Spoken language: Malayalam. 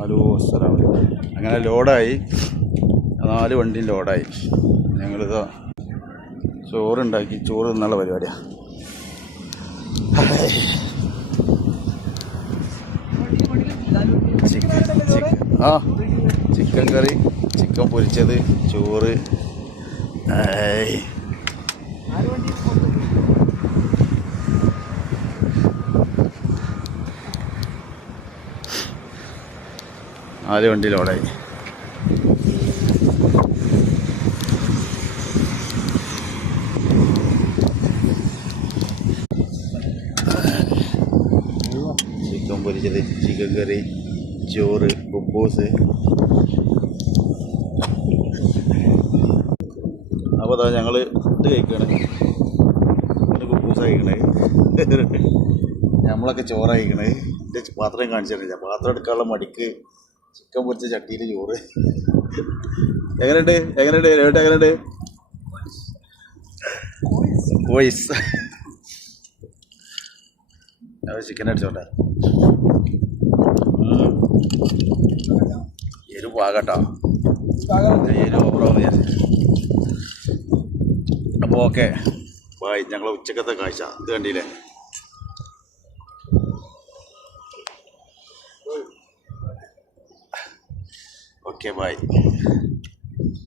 ഹലോ അസ്സലാം. അങ്ങനെ ലോഡായി, 4 വണ്ടിയും ലോഡായി. ഞങ്ങളിതാ ചോറുണ്ടാക്കി, ചോറ് തിന്നുള്ള പരിപാടിയാണ്. ചിക്കൻ കറി, ചിക്കൻ പൊരിച്ചത്, ചോറ്. 4 വണ്ടി ലോഡായി. ചിക്കൻ പൊരിച്ചത്, ചിക്കൻ കറി, ചോറ്, കുബൂസ്. അപ്പോൾ അതാ ഞങ്ങൾ ഇത് കഴിക്കുകയാണ്. കുബൂസ് കഴിക്കണേ, നമ്മളൊക്കെ ചോറ് കഴിക്കണേ. എൻ്റെ പാത്രം കാണിച്ചിട്ടില്ല, പാത്രം എടുക്കാനുള്ള മടിക്ക് ചിക്കൻ പൊരിച്ച ചട്ടിയിൽ ചോറ്. എങ്ങനെയുണ്ട് എങ്ങനെയുണ്ട് വോയിസ്? ചിക്കൻ അടിച്ചോട്ടെ. എരിവ് പാകട്ടോ, എരിവ് ഓവറാന്ന് വിചാരിച്ചു. അപ്പോൾ ഓക്കെ ബായ്. ഞങ്ങൾ ഉച്ചക്കത്തെ കാഴ്ച ഇത് കണ്ടില്ലേ? Okay bye.